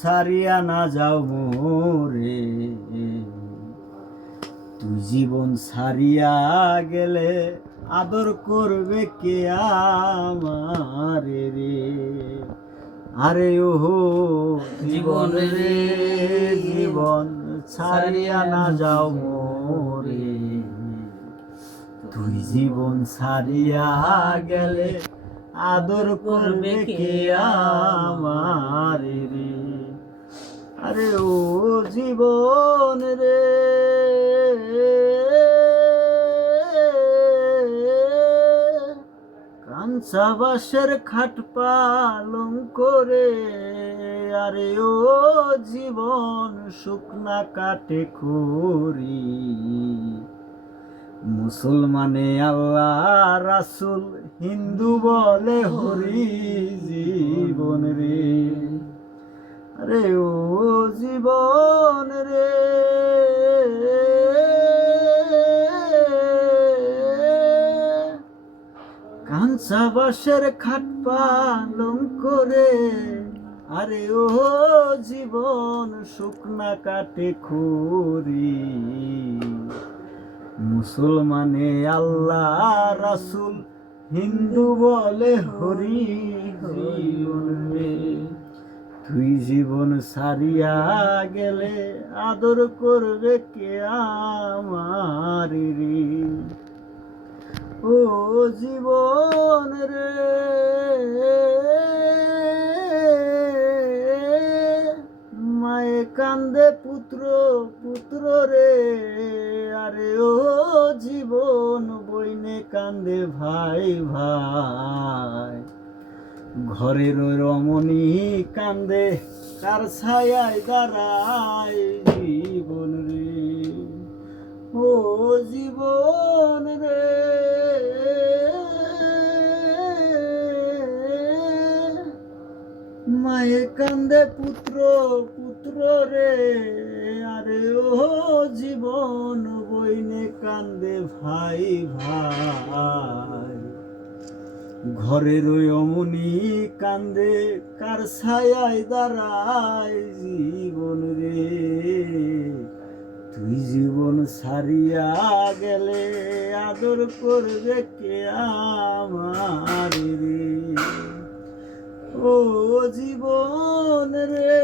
ছাড়িয়া না যাও মোরে, তুই জীবন ছাড়িয়া গেলে আদর করবে কে আমারে রে। আরে ও জীবন রে, জীবন ছাড়িয়া না যাও মোরে, তুই জীবন ছাড়িয়া গেলে আদর করবে কে আমারে রে। আরে ও জীবন রে, কাঞ্চা বাঁশের খাট পালঙ্ক রে। আরে ও জীবন শুকনা কাটে খড়ি, মুসলমানে আল্লাহ রাসূল, হিন্দু বলে হরি জীবন রে। আরে ও জীবন রে, কাঞ্চা বাঁশের খাট পালঙ্ক রে। আরে ও জীবন শুকনা কাটে খড়ি, মুসলমানে আল্লাহ রাসূল, হিন্দু বলে হরি জীবন রে। তুই জীবন ছাড়িয়া গেলে আদর করবে কে আমারে রে। ও জীবন রে, মায়ে কান্দে পুত্র পুত্র রে। আরে ও জীবন বইনে কান্দে ভাই ভাই, ঘরের রমণী কান্দে কার ছায়ায় দাঁড়ায় জীবন রে। ও জীবন রে, মায়ে কান্দে পুত্র পুত্র রে। আরে ও জীবন বইনে কান্দে ভাই ভাই, ঘরের অমনি কান্দে কার ছায়ায় দাঁড়ায় জীবন রে। তুই জীবন ছাড়িয়া গেলে আদর করবে কে আমারে রে। ও জীবন রে।